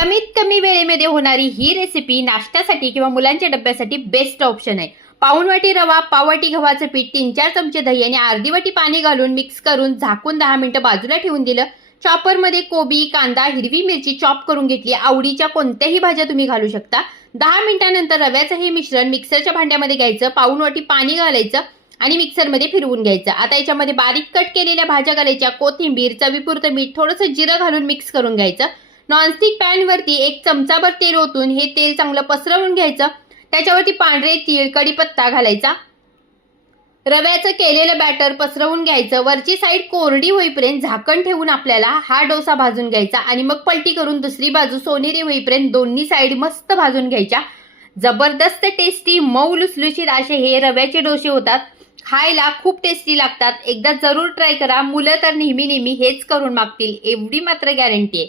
कमीत कमी वेळेमध्ये होणारी ही रेसिपी नाश्त्यासाठी किंवा मुलांच्या डब्यासाठी बेस्ट ऑप्शन आहे। पाऊण वाटी रवा, पाव वाटी गव्हाचं पीठ, 3-4 चमचे दही आणि अर्धी वाटी पाणी घालून मिक्स करून झाकून 10 मिनिटं बाजूला ठेवून दिलं। चॉपरमध्ये कोबी, कांदा, हिरवी मिरची चॉप करून घेतली। आवडीच्या कोणत्याही भाज्या तुम्ही घालू शकता। 10 मिनिटांनंतर रव्याचं हे मिश्रण मिक्सरच्या भांड्यामध्ये घ्यायचं, पाऊण वाटी पाणी घालायचं आणि मिक्सरमध्ये फिरवून घ्यायचं। आता याच्यामध्ये बारीक कट केलेल्या भाज्या घालायच्या, कोथिंबीर, चवीपुरतं मीठ, थोडंसं जिरं घालून मिक्स करून घ्यायचं। नॉनस्टिक पॅन वरती 1 चमचाभर तेल ओतून हे तेल चांगलं पसरवून घ्यायचं। त्याच्यावरती पांढरे तीळ, कढीपत्ता घालायचा। रव्याचं केलेलं बॅटर पसरवून घ्यायचं। वरची साईड कोरडी होईपर्यंत झाकण ठेवून आपल्याला हा डोसा भाजून घ्यायचा आणि मग पलटी करून दुसरी बाजू सोनेरी होईपर्यंत दोन्ही साईड मस्त भाजून घ्यायच्या। जबरदस्त टेस्टी मऊ लुसलुशीत असे हे रव्याचे डोसे होतात। खायला खूप टेस्टी लागतात। एकदा जरूर ट्राय करा। मुलं तर नेहमी हेच करून मागतील, एवढी मात्र गॅरंटी आहे।